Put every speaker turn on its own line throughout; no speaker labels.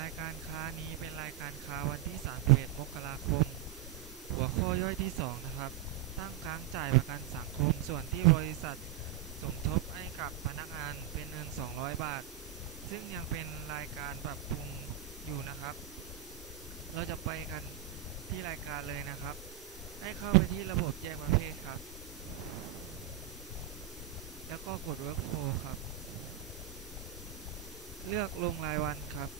รายการค้านี้เป็นรายการค้าวันที่ 31 มกราคม หัวข้อย่อยที่ 2 นะครับ ตั้งค้างจ่ายประกันสังคมส่วนที่บริษัทสมทบให้กับพนักงานเป็นเงิน 200 บาท ซึ่งยังเป็นรายการปรับปรุงอยู่นะครับ เราจะไปกันที่รายการเลยนะครับ ให้เข้าไปที่ระบบแยกประเภทครับ แล้วก็กด workflow ครับ เลือกลงรายวันครับ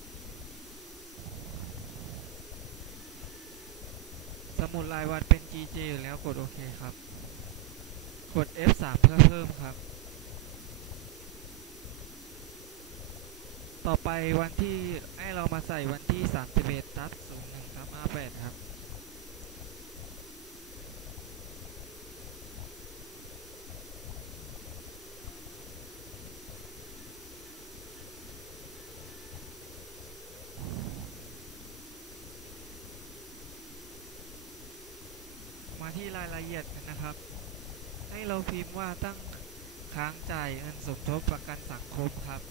สมุดรายวันเป็น GJ อยู่แล้วกดโอเคครับ กด F3 เพื่อเพิ่มครับ ต่อไปวันที่ให้เรามาใส่วันที่ 31ทับ01ทับ58ครับ มาที่รายละเอียดนนะครับ ให้เราพิมพ์ว่าตั้งค้างจ่ายเงินสมทบประกันสังคมครับ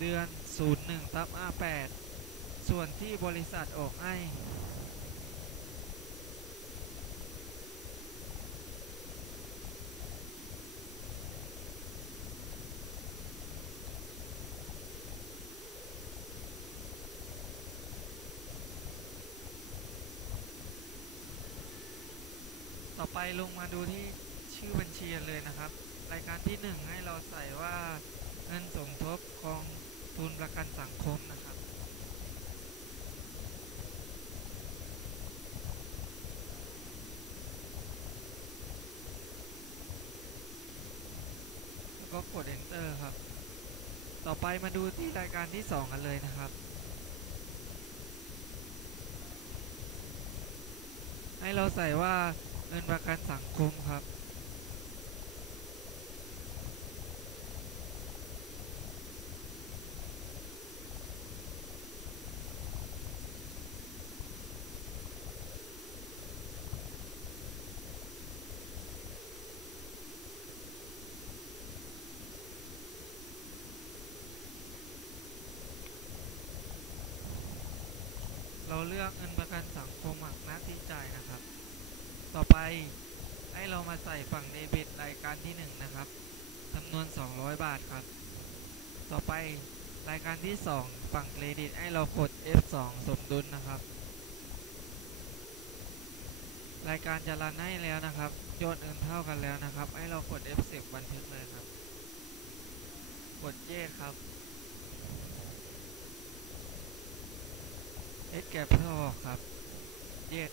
เดือน 01ทับ58 ส่วนที่บริษัทออกให้ต่อไปลงมาดูที่ชื่อบัญชีเลยนะครับ รายการที่ 1 ให้เราใส่ว่าเงินสมทบกองทุน ประกันสังคมนะครับ แล้วก็กด enter ครับ ต่อไปมาดูที่รายการที่ 2 กันเลยนะครับ ให้เราใส่ว่าเงินประกันสังคมครับ เราเลือกเงินประกันสังคมหักหน้าที่จ่ายนะครับ ต่อไปให้เรามาใส่ฝั่งเดบิตรายการที่ 1 นะครับจำนวน 200 บาทครับ ต่อไปรายการที่ 2 ฝั่งเครดิตให้เรากด F2 สมดุลนะครับ รายการจะรันให้แล้วนะครับยอดเงินเท่ากันแล้วนะครับ ให้เรากด F10 บันทึกเลยครับ กดแยกครับ เอ็กแกเพื่อออกครับเย็ด